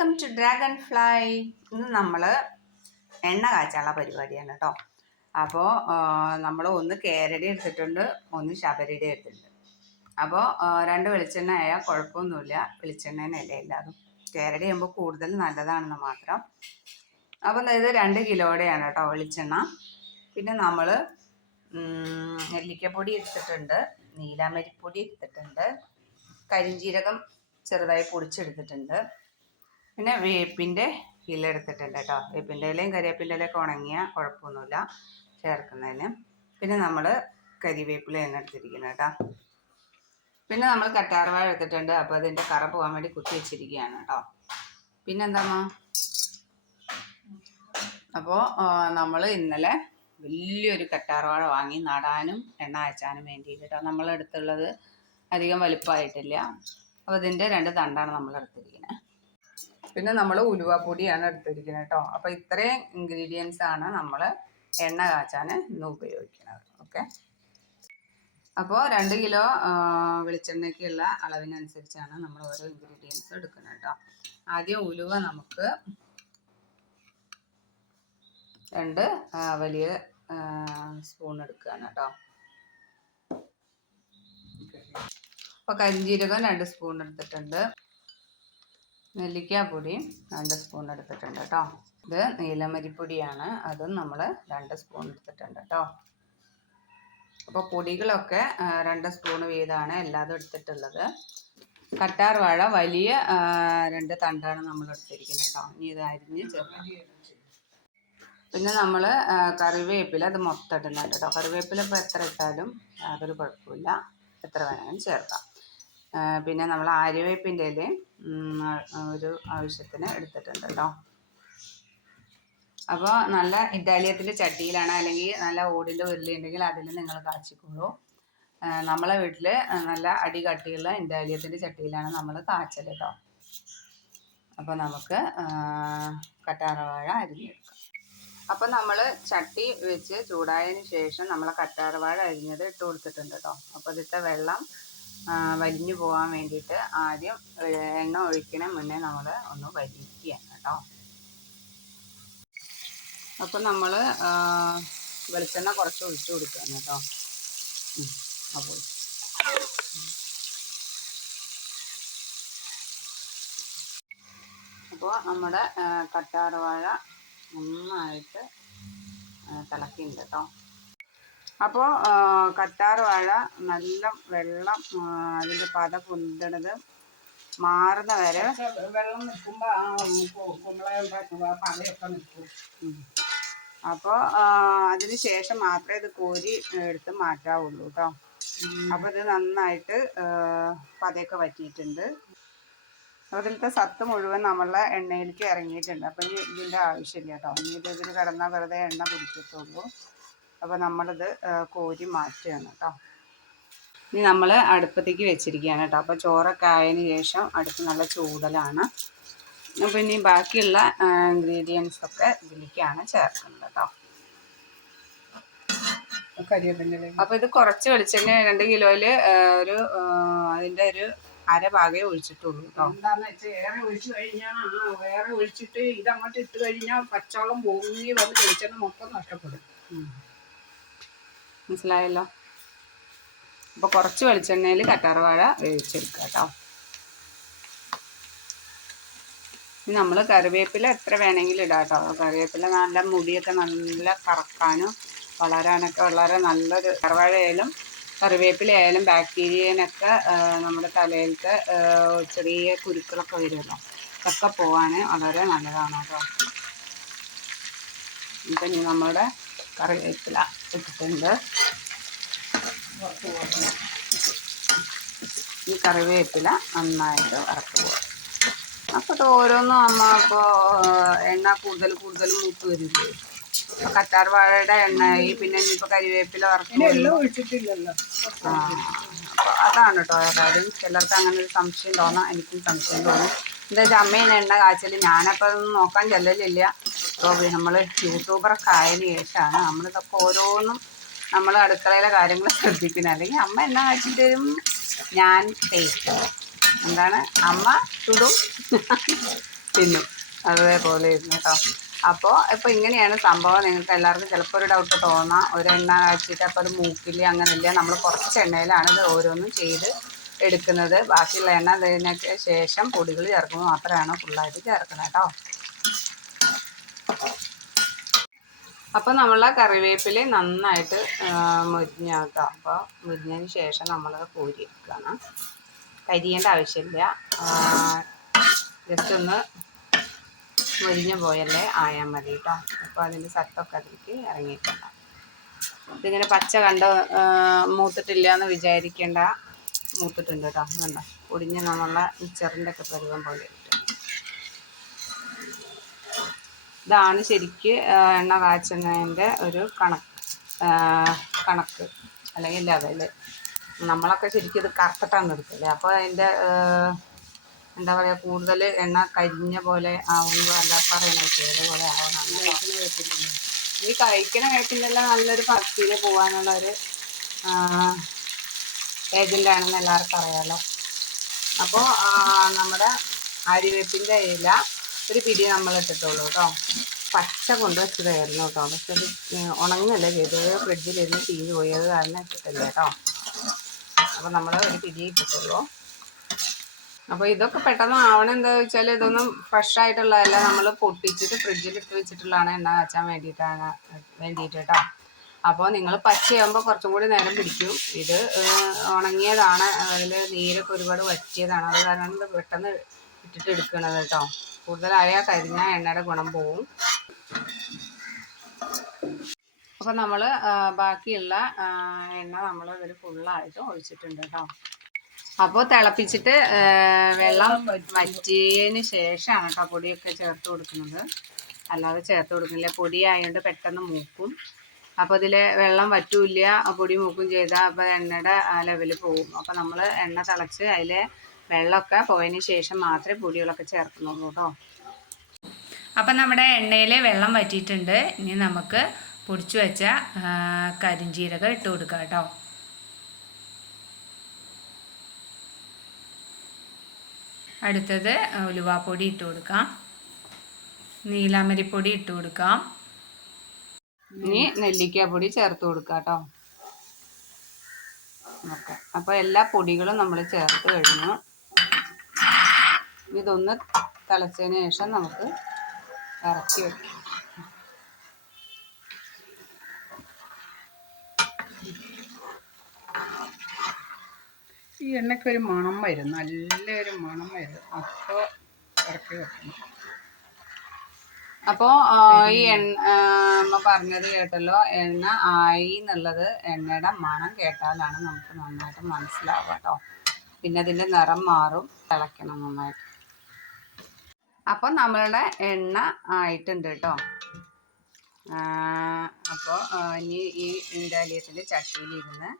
Welcome to dragon fly ഇന്ന് നമ്മൾ എണ്ണ കാച്ചാനുള്ള പരിപാടിയാണ് കേട്ടോ അപ്പോൾ നമ്മൾ ഒന്ന് കേരടി എടുത്തിട്ടുണ്ട് ഒന്ന് ശബരിയുടെ എടുത്തിട്ടുണ്ട്. അപ്പോൾ രണ്ട് വെളിച്ചെണ്ണ ആയാൽ കുഴപ്പമൊന്നുമില്ല. വെളിച്ചെണ്ണേനല്ലേ എല്ലാതും. കേരടി ആകുമ്പോൾ കൂടുതൽ നല്ലതാണെന്ന് മാത്രം. അപ്പം ഇത് രണ്ട് കിലോയുടെയാണ് കേട്ടോ വെളിച്ചെണ്ണ. പിന്നെ നമ്മൾ നെല്ലിക്കപ്പൊടി എടുത്തിട്ടുണ്ട് നീലാമരിപ്പൊടി എടുത്തിട്ടുണ്ട് കരിഞ്ജീരകം ചെറുതായി പൊടിച്ചെടുത്തിട്ടുണ്ട്. പിന്നെ വേപ്പിന്റെ ഇല എടുത്തിട്ടുണ്ട് കേട്ടോ. വേപ്പിന്റെ ഇലയും കരിവേപ്പിന്റെ ഇലയൊക്കെ ഉണങ്ങിയ കുഴപ്പമൊന്നുമില്ല. ചേർക്കുന്നതിന്. പിന്നെ നമ്മൾ കരിവേപ്പിലയാണ് എടുത്തിരിക്കുന്നത് കേട്ടോ. പിന്നെ നമ്മൾ കറ്റാർവാഴ എടുത്തിട്ടുണ്ട്. അപ്പോൾ അതിന്റെ കറ പോകാൻ വേണ്ടി കുത്തി വെച്ചിരിക്കുകയാണ് കേട്ടോ. പിന്നെന്താമ്മ അപ്പോൾ നമ്മൾ ഇന്നലെ വലിയൊരു കറ്റാർവാഴ വാങ്ങി നടാനും എണ്ണ അയച്ചാനും വേണ്ടിയിട്ട് കേട്ടോ. നമ്മളെടുത്തുള്ളത് അധികം വലുപ്പമായിട്ടില്ല. അപ്പോൾ ഇതിന്റെ രണ്ട് തണ്ടാണ് നമ്മൾ എടുത്തിരിക്കുന്നത്. പിന്നെ നമ്മൾ ഉലുവപ്പൊടിയാണ് എടുത്തിരിക്കുന്നത് കേട്ടോ. അപ്പോൾ ഇത്രയും ഇൻഗ്രീഡിയൻസ് ആണ് നമ്മൾ എണ്ണ കാച്ചാൻ ഇന്ന് ഉപയോഗിക്കുന്നത്. ഓക്കെ അപ്പോൾ രണ്ട് കിലോ വെളിച്ചെണ്ണയ്ക്കുള്ള അളവിനനുസരിച്ചാണ് നമ്മൾ ഓരോ ഇൻഗ്രീഡിയൻസ് എടുക്കുന്നത് കേട്ടോ. ആദ്യം ഉലുവ നമുക്ക് രണ്ട് വലിയ സ്പൂൺ എടുക്കുകയാണ് കേട്ടോ. അപ്പോൾ കരിഞ്ജീരകം രണ്ട് സ്പൂൺ എടുത്തിട്ടുണ്ട്. നെല്ലിക്കാപ്പൊടി രണ്ട് സ്പൂൺ എടുത്തിട്ടുണ്ട് കേട്ടോ ഇത് നീലമരിപ്പൊടിയാണ്. അതും നമ്മൾ രണ്ട് സ്പൂൺ എടുത്തിട്ടുണ്ട് കേട്ടോ അപ്പോൾ പൊടികളൊക്കെ രണ്ട് സ്പൂൺ വീതമാണ് എല്ലാതും എടുത്തിട്ടുള്ളത്. കറ്റാർ വാഴ വലിയ രണ്ട് തണ്ടാണ് നമ്മൾ എടുത്തിരിക്കുന്നത് കേട്ടോ ഇനി ഇത് അരിഞ്ഞ് ചേർക്കാം. പിന്നെ നമ്മൾ കറിവേപ്പില അത് മൊത്തം ഇടുന്നുണ്ട് കേട്ടോ കറിവേപ്പില ഇപ്പോൾ എത്ര ഇട്ടാലും യാതൊരു കുഴപ്പമില്ല. എത്ര വേണമെങ്കിലും ചേർക്കാം. പിന്നെ നമ്മൾ ആര്യവേപ്പിന്റെ ഇല ഒരു ആവശ്യത്തിന് എടുത്തിട്ടുണ്ട് കേട്ടോ അപ്പോൾ നല്ല ഇറ്റാലിയത്തിന്റെ ചട്ടിയിലാണ് അല്ലെങ്കിൽ നല്ല ഓടിന്റെ ഉരുളി ഉണ്ടെങ്കിൽ അതിൽ നിങ്ങൾ കാച്ചിക്കോളൂ. നമ്മളെ വീട്ടിൽ നല്ല അടി കട്ടിയുള്ള ഇറ്റാലിയത്തിന്റെ ചട്ടിയിലാണ് നമ്മൾ കാച്ചൽ കേട്ടോ. അപ്പോൾ നമുക്ക് കറ്റാറവാഴ അരിഞ്ഞെടുക്കാം. അപ്പോൾ നമ്മൾ ചട്ടി വെച്ച് ചൂടായതിന് ശേഷം നമ്മൾ കറ്റാറവാഴ അരിഞ്ഞത് ഇട്ട് കൊടുത്തിട്ടുണ്ട് കേട്ടോ. അപ്പോൾ ഇതിത്തെ വെള്ളം വലിഞ്ഞു പോകാൻ വേണ്ടിയിട്ട് ആദ്യം എണ്ണ ഒഴിക്കണ മുന്നേ നമ്മൾ ഒന്ന് വലിക്കുക കേട്ടോ. അപ്പം നമ്മൾ വെളിച്ചെണ്ണ കുറച്ച് ഒഴിച്ചു കൊടുക്കുകയാണ് കേട്ടോ. അപ്പോൾ അപ്പോൾ നമ്മുടെ കറ്റാർവാഴ നന്നായിട്ട് തിളക്കിയിട്ടുണ്ട് കേട്ടോ. അപ്പോൾ കറ്റാർ വാഴ നല്ല വെള്ളം അതിന്റെ പത പൊന്തണത് മാറുന്ന വരെ വെള്ളം നിൽക്കുമ്പോൾ അപ്പോൾ അതിന് ശേഷം മാത്രമേ ഇത് കോരി എടുത്ത് മാറ്റാവുള്ളൂ കേട്ടോ അപ്പോൾ ഇത് നന്നായിട്ട് പതയൊക്കെ പറ്റിയിട്ടുണ്ട് അതിലത്തെ സത്ത് മുഴുവൻ നമ്മളെ എണ്ണയിലേക്ക് ഇറങ്ങിയിട്ടുണ്ട്. അപ്പോൾ ഇനി ഇതിന്റെ ആവശ്യമില്ല കേട്ടോ ഇനി ഇത് ഇതിൽ കിടന്നാൽ വെറുതെ എണ്ണ കുടിക്കത്തുള്ളൂ. അപ്പോൾ നമ്മളിത് കോരി മാറ്റുകയാണ് കേട്ടോ. ഇനി നമ്മൾ അടുപ്പത്തേക്ക് വെച്ചിരിക്കുകയാണ് കേട്ടോ. അപ്പോൾ ചോറൊക്കെ ആയതിന് ശേഷം അടുപ്പ് നല്ല ചൂടലാണ്. അപ്പോൾ ഇനി ബാക്കിയുള്ള ഇൻഗ്രീഡിയൻസ് ഒക്കെ ഇതിലേക്കാണ് ചേർക്കുന്നത് കേട്ടോ. അപ്പോൾ ഇത് കുറച്ച് വെളിച്ചെണ്ണ രണ്ട് കിലോയിൽ ഒരു അതിന്റെ ഒരു അര ഭാഗമേ ഒഴിച്ചിട്ടുള്ളൂ കേട്ടോ. എന്താന്ന് വെച്ചാൽ ഏറെ ഒഴിച്ചു കഴിഞ്ഞാൽ വേറെ ഒഴിച്ചിട്ട് ഇതങ്ങോട്ട് ഇട്ട് കഴിഞ്ഞാൽ പച്ചവെള്ളം പൊങ്ങി വന്ന് വെളിച്ചെണ്ണ മൊത്തം നഷ്ടപ്പെടും. മനസ്സിലായല്ലോ? അപ്പോൾ കുറച്ച് വെളിച്ചെണ്ണയിൽ കറ്റാർവാഴ വേവിച്ചെടുക്കുക കേട്ടോ. നമ്മൾ കറിവേപ്പില എത്ര വേണമെങ്കിലും ഇടാം കേട്ടോ. കറിവേപ്പില നല്ല മുടിയൊക്കെ നല്ല കറക്കാനും വളരാനൊക്കെ വളരെ നല്ലൊരു കറവാഴയായാലും കറിവേപ്പിലയായാലും ബാക്ടീരിയനൊക്കെ നമ്മുടെ തലയിലത്തെ ചെറിയ കുരുക്കളൊക്കെ വരുമല്ലോ. അതൊക്കെ പോകാൻ വളരെ നല്ലതാണ് കേട്ടോ. ഇപ്പം ഇനി നമ്മുടെ കറിവേപ്പില ഇട്ടിട്ടുണ്ട്. ഈ കറിവേപ്പില നന്നായിട്ട് വറുത്ത് പോകും അപ്പോൾ ഓരോന്നും അമ്മ ഇപ്പോൾ എണ്ണ കൂടുതൽ കൂടുതൽ മൂത്ത് വരും ഇപ്പോൾ കറ്റാർ വാഴയുടെ എണ്ണയായി പിന്നെ ഇനിയിപ്പോൾ കരിവേപ്പില വറുത്ത് ഒഴിച്ചിട്ടില്ലല്ലോ. ആ അപ്പോൾ അതാണ് കേട്ടോ ഏതായാലും ചിലർക്ക് അങ്ങനെ ഒരു സംശയം തോന്നാം എനിക്കും സംശയം തോന്നും. എന്താ അമ്മേനെ എണ്ണ കാച്ചൽ ഞാനപ്പോൾ നോക്കാൻ ചെല്ലലില്ല. അപ്പോൾ നമ്മൾ യൂട്യൂബറൊക്കെ ആയതിനു ശേഷമാണ് നമ്മളിതൊക്കെ ഓരോന്നും നമ്മൾ അടുക്കളയിലെ കാര്യങ്ങൾ ശ്രദ്ധിക്കുന്നത്. അല്ലെങ്കിൽ അമ്മ എണ്ണ കാച്ചിട്ട് തരും ഞാൻ ടേസ്റ്റ് എന്താണ്? അമ്മ ചുടും തിന്നും. അതേപോലെ ഇരുന്നു കേട്ടോ. അപ്പോൾ ഇപ്പോൾ ഇങ്ങനെയാണ് സംഭവം. നിങ്ങൾക്ക് എല്ലാവർക്കും ചിലപ്പോൾ ഒരു ഡൗട്ട് തോന്നാം. ഒരു എണ്ണ കാച്ചിട്ട് അപ്പോൾ അത് മൂക്കില്ല അങ്ങനെയില്ല? നമ്മൾ കുറച്ച് എണ്ണയിലാണ് ഓരോന്നും ചെയ്ത് എടുക്കുന്നത്. ബാക്കിയുള്ള എണ്ണ അതിനൊക്കെ ശേഷം പൊടികൾ ചേർക്കുന്നത് മാത്രമാണ് ഫുള്ളായിട്ട് ചേർക്കുന്നത് കേട്ടോ. അപ്പോൾ നമ്മൾ കറിവേപ്പില നന്നായിട്ട് മുരിഞ്ഞാട്ടോ അപ്പോൾ മുരിഞ്ഞതിന് ശേഷം നമ്മളത് കോരി വെക്കുകയാണ് കരിയേണ്ട ആവശ്യമില്ല. ജസ്റ്റ് ഒന്ന് മുരിഞ്ഞ പോയല്ലേ ആയാൽ മതി കേട്ടോ. അപ്പോൾ അതിന്റെ സത്തൊക്കെ അതിലേക്ക് ഇറങ്ങിയിട്ടുണ്ടാവും ഇതിങ്ങനെ പച്ച കണ്ട് ആ, മൂത്തിട്ടില്ല എന്ന് വിചാരിക്കേണ്ട മൂത്തിട്ടുണ്ട് കേട്ടോ. കണ്ട? പൊടിഞ്ഞ് നമ്മളെ മിച്ചറിന്റെ ഒക്കെ പരുവം പോലെ ഇതാണ് ശരിക്ക് എണ്ണ കാച്ചുന്നതിന്റെ ഒരു കണക്ക്. കണക്ക്. അല്ലെങ്കിൽ ലെവൽ നമ്മളൊക്കെ ശരിക്കും ഇത് കറുത്തിട്ടാണ് എടുക്കൽ അപ്പോൾ അതിന്റെ എന്താ പറയുക കൂടുതൽ എണ്ണ കരിഞ്ഞ പോലെ ആവുന്നു അല്ല പറയണ പോലെ ആവണം ഈ കഴിക്കണ കഴിക്കുന്നെല്ലാം നല്ലൊരു ഭക്തിയിൽ പോകാനുള്ള ഒരു ഏജന്റാണെന്ന് എല്ലാവർക്കും അറിയാമല്ലോ അപ്പോൾ നമ്മുടെ അരിവേപ്പിന്റെ ഇല ഒരു പിടി നമ്മൾ ഇട്ടിട്ടുള്ളൂ കേട്ടോ. പച്ച കൊണ്ട് വെച്ചതായിരുന്നു കേട്ടോ. പക്ഷെ അത് ഉണങ്ങല്ല ചെയ്തത്. ഫ്രിഡ്ജിലിരുന്ന് തീഞ്ഞ് പോയത് കാരണം ഇട്ടിട്ടില്ല കേട്ടോ. അപ്പോൾ നമ്മൾ ഒരു പിടി ഇട്ടിട്ടുള്ളൂ. അപ്പോൾ ഇതൊക്കെ പെട്ടെന്ന് ആവണം. എന്താ വെച്ചാൽ ഇതൊന്നും ഫ്രഷ് ആയിട്ടുള്ളതല്ല. നമ്മൾ പൊട്ടിച്ചിട്ട് ഫ്രിഡ്ജിൽ ഇട്ട് വെച്ചിട്ടുള്ളതാണ് എണ്ണ കാച്ചാൻ വേണ്ടിയിട്ടാണ് വേണ്ടിയിട്ട് കേട്ടോ. അപ്പോൾ നിങ്ങൾ പച്ചയാകുമ്പോൾ കുറച്ചും കൂടി നേരം പിടിക്കും. ഇത് ഉണങ്ങിയതാണ്. അതിൽ നീരൊക്കെ ഒരുപാട് വറ്റിയതാണ്. അത് കാരണം പെട്ടെന്ന് ഇട്ടിട്ട് എടുക്കണത് കേട്ടോ. കൂടുതലായാൽ കരിഞ്ഞ എണ്ണയുടെ ഗുണം പോവും. അപ്പോൾ നമ്മൾ ബാക്കിയുള്ള എണ്ണ നമ്മൾ ഇതിൽ ഫുള്ളായിട്ട് ഒഴിച്ചിട്ടുണ്ട് കേട്ടോ. അപ്പോൾ തിളപ്പിച്ചിട്ട് വെള്ളം വറ്റിയതിന് ശേഷമാണ് കേട്ടോ പൊടിയൊക്കെ ചേർത്ത് കൊടുക്കുന്നത്. അല്ലാതെ ചേർത്ത് കൊടുക്കുന്നില്ല. പൊടിയായതുകൊണ്ട് പെട്ടെന്ന് മൂക്കും. അപ്പോൾ ഇതിൽ വെള്ളം വറ്റൂല്ല പൊടി മൂക്കും ചെയ്താൽ അപ്പോൾ എണ്ണയുടെ ലെവൽ പോകും അപ്പോൾ നമ്മൾ എണ്ണ തിളച്ച് അതിൽ വെള്ളമൊക്കെ പോയതിന് ശേഷം മാത്രമേ പൊടികളൊക്കെ ചേർക്കുന്നുള്ളൂ കേട്ടോ. അപ്പം നമ്മുടെ എണ്ണയിൽ വെള്ളം വറ്റിയിട്ടുണ്ട്. ഇനി നമുക്ക് പൊടിച്ചു വെച്ച കരിഞ്ചീരകം ഇട്ട് കൊടുക്കാം കേട്ടോ. അടുത്തത് ഉലുവാപ്പൊടി ഇട്ട് കൊടുക്കാം. നീലാമരിപ്പൊടി ഇട്ട് കൊടുക്കാം. ഇനി നെല്ലിക്ക പൊടി ചേർത്ത് കൊടുക്കുക കേട്ടോ ഓക്കെ. അപ്പോൾ എല്ലാ പൊടികളും നമ്മൾ ചേർത്ത് കഴിഞ്ഞു. ഇതൊന്ന് തിളച്ചതിന് ശേഷം നമുക്ക് ഇറക്കി വെക്കാം. ഈ എണ്ണയ്ക്ക് ഒരു മണം വരും. നല്ലൊരു മണം വരും. അപ്പോൾ ഇറക്കി വെക്കണം. അപ്പോൾ ഈ എണ്ണ പറഞ്ഞത് കേട്ടല്ലോ എണ്ണ ആയി എന്നുള്ളത് എണ്ണയുടെ മണം കേട്ടാലാണ് നമുക്ക് നന്നായിട്ട് മനസ്സിലാവുക കേട്ടോ. പിന്നെ അതിന്റെ നിറം മാറും തിളയ്ക്കണം നന്നായിട്ട്. അപ്പൊ നമ്മളുടെ എണ്ണ ആയിട്ടുണ്ട് കേട്ടോ. അപ്പോൾ ഇനി ഈ ഇൻഡാലിയത്തിന്റെ ചട്ടിയിലിരുന്ന്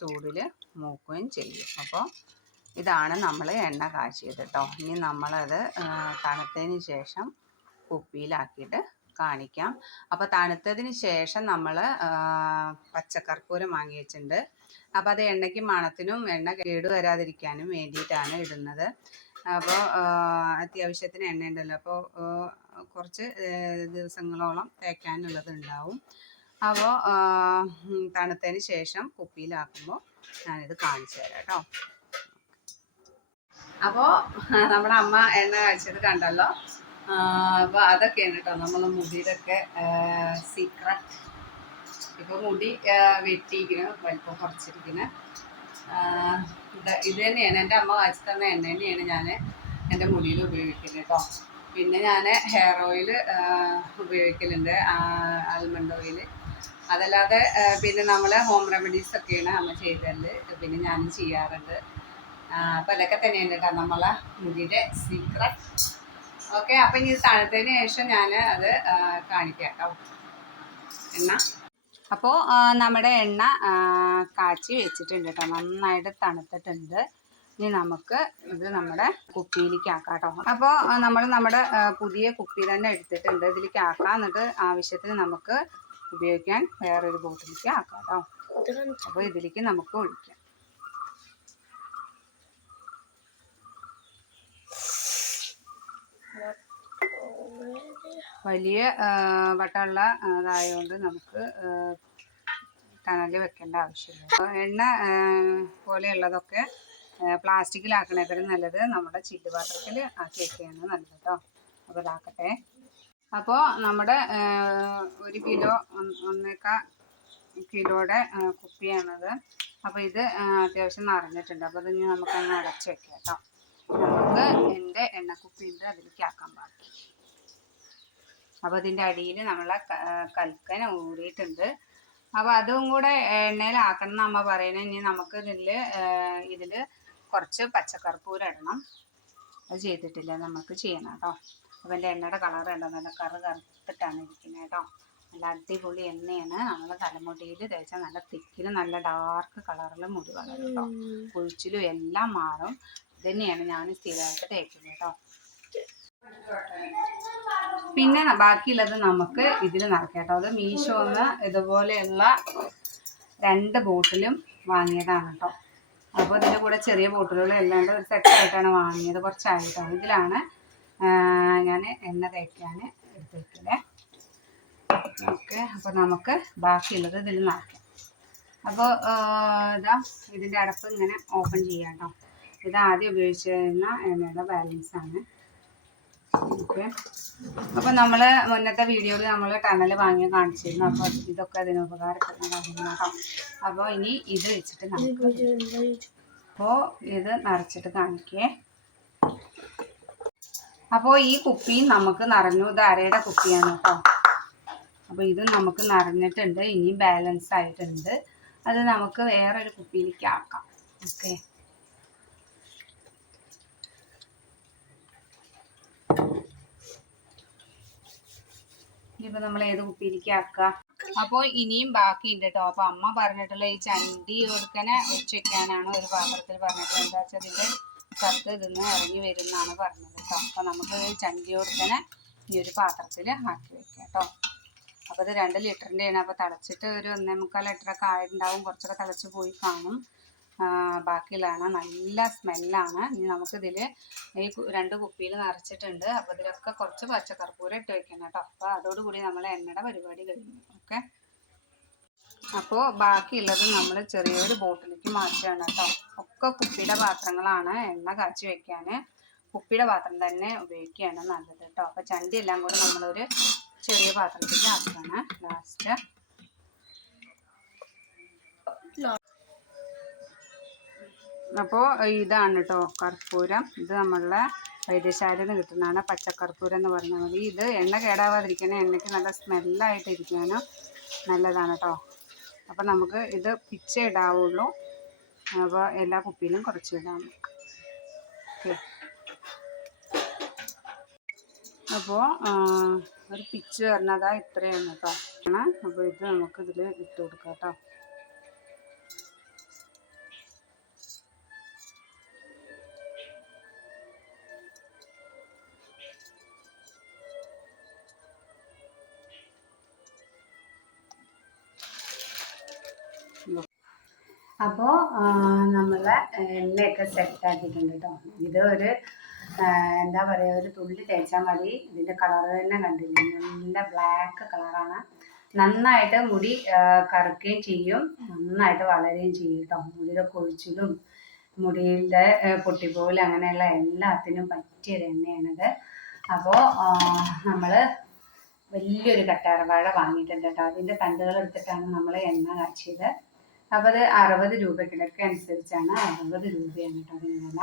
ചൂടിൽ മൂക്കുകയും ചെയ്യും. അപ്പോൾ ഇതാണ് നമ്മൾ എണ്ണ കാച്ചിയത് കേട്ടോ. ഇനി നമ്മളത് തണുത്തതിന് ശേഷം കുപ്പിയിലാക്കിയിട്ട് കാണിക്കാം. അപ്പോൾ തണുത്തതിന് ശേഷം നമ്മൾ പച്ചക്കർപ്പൂരം വാങ്ങി വെച്ചിട്ടുണ്ട്. അപ്പോൾ അത് എണ്ണയ്ക്ക് മണത്തിനും എണ്ണ കേട് വരാതിരിക്കാനും വേണ്ടിയിട്ടാണ് ഇടുന്നത്. അപ്പോൾ അത്യാവശ്യത്തിന് എണ്ണ ഉണ്ടല്ലോ അപ്പോൾ കുറച്ച് ദിവസങ്ങളോളം തേക്കാനുള്ളത് ഉണ്ടാവും അപ്പോൾ തണുത്തതിന് ശേഷം കുപ്പിയിലാക്കുമ്പോൾ ഞാനിത് കാണിച്ചു തരാം കേട്ടോ. അപ്പോൾ നമ്മുടെ അമ്മ എണ്ണ കഴിച്ചത് കണ്ടല്ലോ. അപ്പോൾ അതൊക്കെയാണ് കേട്ടോ നമ്മൾ മുടിയിലൊക്കെ സീക്രട്ട് ഇപ്പോൾ മുടി ആ, വെട്ടിയിരിക്കുന്നു വലിപ്പം കുറച്ചിരിക്കുന്നു ഇത് ഇത് തന്നെയാണ്. എന്റെ അമ്മ വായിച്ചു തന്ന എണ്ണ തന്നെയാണ് ഞാൻ എന്റെ മുടിയിൽ ഉപയോഗിക്കുന്നത് കേട്ടോ. പിന്നെ ഞാൻ ഹെയർ ഓയിൽ ഉപയോഗിക്കലുണ്ട് ആൽമണ്ട് ഓയിൽ അതല്ലാതെ പിന്നെ നമ്മൾ ഹോം റെമഡീസ് ഒക്കെയാണ് അമ്മ ചെയ്തത് പിന്നെ ഞാനും ചെയ്യാറുണ്ട്. അപ്പോൾ അതൊക്കെ തന്നെയാണ് കേട്ടോ നമ്മളെ മുടിയുടെ സീക്രട്ട് ഓക്കെ അപ്പം ഇനി തണുത്തതിന് ശേഷം ഞാൻ അത് കാണിക്കാം കേട്ടോ എണ്ണ. അപ്പോൾ നമ്മുടെ എണ്ണ കാച്ചി വെച്ചിട്ടുണ്ട് കേട്ടോ നന്നായിട്ട് തണുത്തിട്ടുണ്ട്. ഇനി നമുക്ക് ഇത് നമ്മുടെ കുപ്പിയിലേക്ക് ആക്കാം കേട്ടോ അപ്പോൾ നമ്മൾ നമ്മുടെ പുതിയ കുപ്പി തന്നെ എടുത്തിട്ടുണ്ട്. ഇതിലേക്ക് ആക്കാം. എന്നിട്ട് ആവശ്യത്തിന് നമുക്ക് ഉപയോഗിക്കാൻ വേറൊരു ബോട്ടിലേക്ക് ആക്കാം കേട്ടോ അപ്പോൾ ഇതിലേക്ക് നമുക്ക് ഒഴിക്കാം. വലിയ വട്ടമുള്ള ഇതായതുകൊണ്ട് നമുക്ക് കനൽ വെക്കേണ്ട ആവശ്യമില്ല. എണ്ണ പോലെയുള്ളതൊക്കെ പ്ലാസ്റ്റിക്കിലാക്കണേക്കാളും നല്ലത് നമ്മുടെ ചില്ലുപാത്രത്തിൽ ആക്കി വെക്കുകയാണ് നല്ലത് കേട്ടോ അപ്പോൾ ഇതാക്കട്ടെ. അപ്പോൾ നമ്മുടെ ഒരു കിലോ ഒന്ന്- ഒന്നേക്കാ കിലോയുടെ കുപ്പിയാണത്. അപ്പോൾ ഇത് അത്യാവശ്യം നിറഞ്ഞിട്ടുണ്ട്. അപ്പോൾ ഇനി നമുക്ക് അങ്ങ് അടച്ച് വെക്കാം കേട്ടോ നമുക്ക് എന്റെ എണ്ണക്കുപ്പിന്റെ അതിലേക്ക് ആക്കാൻ ബാക്കി. അപ്പോൾ ഇതിന്റെ അടിയിൽ നമ്മൾ കൽക്കന കൽക്കൻ ഊറിയിട്ടുണ്ട് അപ്പോൾ അതും കൂടെ എണ്ണയിലാക്കണം എന്ന് അമ്മ പറയുന്നത് ഇനി നമുക്ക് ഇതിൽ ഇതിൽ കുറച്ച് പച്ചക്കർപ്പൂരം ഇടണം. അത് ചെയ്തിട്ടില്ല. നമുക്ക് ചെയ്യണം കേട്ടോ. അപ്പോൾ എന്റെ എണ്ണയുടെ കളർ ഉണ്ടോ നല്ല കറ് കറുത്തിട്ടാണ് ഇരിക്കുന്നത് കേട്ടോ. നല്ല അടിപൊളി എണ്ണയാണ്. നമ്മൾ തലമുടിയിൽ തേച്ചാൽ നല്ല തിക്കിലും നല്ല ഡാർക്ക് കളറിൽ മുടി വളരും കേട്ടോ. കുഴിച്ചിലും എല്ലാം മാറും. ഇത് തന്നെയാണ് ഞാൻ സ്ഥിരമായിട്ട് തേക്കുന്നത് കേട്ടോ. പിന്നെ ബാക്കിയുള്ളത് നമുക്ക് ഇതിൽ നടക്കാം കേട്ടോ അത് മീഷോന്ന് ഇതുപോലെയുള്ള രണ്ട് ബോട്ടിലും വാങ്ങിയതാണ് കേട്ടോ. അപ്പോൾ ഇതിന്റെ കൂടെ ചെറിയ ബോട്ടിലുകൾ അല്ലാണ്ട് ഒരു സെറ്റായിട്ടാണ് വാങ്ങിയത്. കുറച്ചായിട്ടാണ് ഇതിലാണ് ഞാൻ എണ്ണ തേക്കാൻ എടുത്ത് വെക്കലേ ഓക്കെ അപ്പോൾ നമുക്ക് ബാക്കിയുള്ളത് ഇതിൽ നിറയ്ക്കാം അപ്പോൾ ഇതാ ഇതിന്റെ അടപ്പ് ഇങ്ങനെ ഓപ്പൺ ചെയ്യാം കേട്ടോ. ഇത് ആദ്യം ഉപയോഗിച്ചിരുന്ന എണ്ണയുടെ ബാലൻസ് ആണ് ഓക്കെ. അപ്പോൾ മുന്നത്തെ വീഡിയോയിൽ നമ്മൾ ടണൽ വാങ്ങി കാണിച്ചിരുന്നു. അപ്പോൾ ഇതൊക്കെ അതിന് ഉപകാരപ്പെടുന്ന കാര്യങ്ങളാണ് അപ്പോൾ ഇനി ഇത് വെച്ചിട്ട് അപ്പോൾ ഇത് നിറച്ചിട്ട് കാണിക്കേ. അപ്പോൾ ഈ കുപ്പി നമുക്ക് നിറഞ്ഞു. ഇത് അരയുടെ കുപ്പിയാണ് കേട്ടോ അപ്പോൾ ഇത് നമുക്ക് നിറഞ്ഞിട്ടുണ്ട്. ഇനിയും ബാലൻസ് ആയിട്ടുണ്ട്. അത് നമുക്ക് വേറൊരു കുപ്പിയിലേക്ക് ആക്കാം. ഓക്കെ. ഇനിയിപ്പോൾ നമ്മൾ ഏത് കുപ്പിയിലേക്ക് ആക്കുക? അപ്പോൾ ഇനിയും ബാക്കിയുണ്ട് കേട്ടോ അപ്പോൾ അമ്മ പറഞ്ഞിട്ടുള്ള ഈ ചണ്ടി കൊടുക്കനെ വെക്കാനാണ് ഒരു പാത്രത്തിൽ പറഞ്ഞിട്ടുള്ളത്. എന്താ വെച്ചാൽ ഇതിന്റെ കത്ത് ഇതിന്ന് ഇറങ്ങി വരുന്നാണ് പറഞ്ഞത് കേട്ടോ അപ്പോൾ നമുക്ക് ചണ്ടി കൊടുക്കനെ ഈ ഒരു പാത്രത്തിൽ ആക്കി വെക്കാം കേട്ടോ അപ്പോൾ ഇത് രണ്ട് ലിറ്ററിന്റെയാണ് അപ്പോൾ തിളച്ചിട്ട് ഒരു ഒന്നേ മുക്കാൽ ലിറ്ററൊക്കെ ആയിട്ടുണ്ടാവും. കുറച്ചൊക്കെ തിളച്ച് പോയി കാണും. ബാക്കിയുള്ളതാണ് നല്ല സ്മെല്ലാണ്. ഇനി നമുക്കിതിൽ ഈ രണ്ട് കുപ്പിയിൽ നിറച്ചിട്ടുണ്ട്. അപ്പോൾ ഇതിലൊക്കെ കുറച്ച് പച്ചക്കർപ്പൂരം ഇട്ട് വെക്കണം കേട്ടോ. അപ്പോൾ അതോടുകൂടി നമ്മൾ എണ്ണയുടെ പരിപാടി കഴിഞ്ഞു. ഓക്കെ? അപ്പോൾ ബാക്കിയുള്ളത് നമ്മൾ ചെറിയൊരു ബോട്ടിലേക്ക് മാറ്റുകയാണ് കേട്ടോ. ഒക്കെ കുപ്പിയുടെ പാത്രങ്ങളാണ് എണ്ണ കാച്ചി വെക്കാൻ കുപ്പിയുടെ പാത്രം തന്നെ ഉപയോഗിക്കുകയാണ് നല്ലത് കേട്ടോ. അപ്പോൾ ചണ്ടി എല്ലാം കൂടെ നമ്മളൊരു ചെറിയ പാത്രത്തിൽ ആക്കുകയാണ് ലാസ്റ്റ് അപ്പോൾ ഇതാണ് കേട്ടോ കർപ്പൂരം. ഇത് നമ്മളുടെ വൈദ്യശാലയിൽ നിന്ന് കിട്ടുന്നതാണ് പച്ചക്കർപ്പൂരം എന്ന് പറഞ്ഞാൽ മതി. ഇത് എണ്ണ കേടാവാതിരിക്കണേ എണ്ണയ്ക്ക് നല്ല സ്മെല്ലായിട്ട് ഇരിക്കാനും നല്ലതാണ് കേട്ടോ അപ്പോൾ നമുക്ക് ഇത് പിച്ചേ ഇടാവുള്ളൂ. അപ്പോൾ എല്ലാ കുപ്പിയിലും കുറച്ച് ഇടാം. ഓക്കെ. അപ്പോൾ ഒരു പിച്ച് വരുന്നതാ ഇത്രയാണ് കേട്ടോ. അപ്പോൾ ഇത് നമുക്ക് ഇതിൽ ഇട്ട് കൊടുക്കാം കേട്ടോ. നമ്മളെ എണ്ണയൊക്കെ സെറ്റ് ആക്കിയിട്ടുണ്ട് കേട്ടോ ഇത് ഒരു എന്താ പറയുക ഒരു തുള്ളി തേച്ചാൽ മതി. ഇതിന്റെ കളർ തന്നെ കണ്ടില്ലേ? നല്ല ബ്ലാക്ക് കളറാണ് നന്നായിട്ട് മുടി കറുക്കുകയും ചെയ്യും. നന്നായിട്ട് വളരുകയും ചെയ്യും കേട്ടോ മുടിയുടെ കൊഴിച്ചിലും മുടിയുടെ പൊട്ടിപ്പോലും അങ്ങനെയുള്ള എല്ലാത്തിനും പറ്റിയൊരു എണ്ണയാണിത്. അപ്പോൾ നമ്മൾ വലിയൊരു കറ്റാർവാഴ വാങ്ങിയിട്ടുണ്ട് കേട്ടോ അതിന്റെ തണ്ടുകൾ എടുത്തിട്ടാണ് നമ്മൾ എണ്ണ കാച്ചിയത്. അപ്പോൾ അത് അറുപത് രൂപ രൂപയ്ക്കൊക്കെ അനുസരിച്ചാണ് അറുപത് രൂപയാണ് കേട്ടോ അതിന് വില.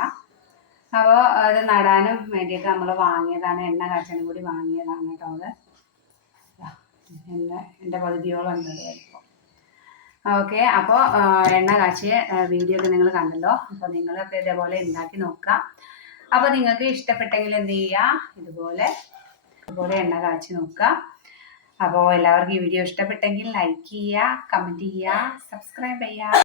അപ്പോൾ അത് നടാനും വേണ്ടിയിട്ട് നമ്മൾ വാങ്ങിയതാണ് എണ്ണ കാച്ചാനും കൂടി വാങ്ങിയതാണ് കേട്ടോ അത്. ദാ, എന്റെ പകുതിയോളം ഉണ്ട് വലിപ്പം ഓക്കെ അപ്പോൾ എണ്ണ കാച്ചിയ വീഡിയോ ഒക്കെ നിങ്ങൾ കണ്ടല്ലോ. അപ്പോൾ നിങ്ങളൊക്കെ ഇതേപോലെ ഉണ്ടാക്കി നോക്കുക. അപ്പോൾ നിങ്ങൾക്ക് ഇഷ്ടപ്പെട്ടെങ്കിൽ എന്ത് ചെയ്യുക? ഇതുപോലെ ഇതുപോലെ എണ്ണ കാച്ചി നോക്കുക. അപ്പോൾ എല്ലാവർക്കും ഈ വീഡിയോ ഇഷ്ടപ്പെട്ടെങ്കിൽ ലൈക്ക് ചെയ്യുക കമന്റ് ചെയ്യുക സബ്സ്ക്രൈബ് ചെയ്യുക.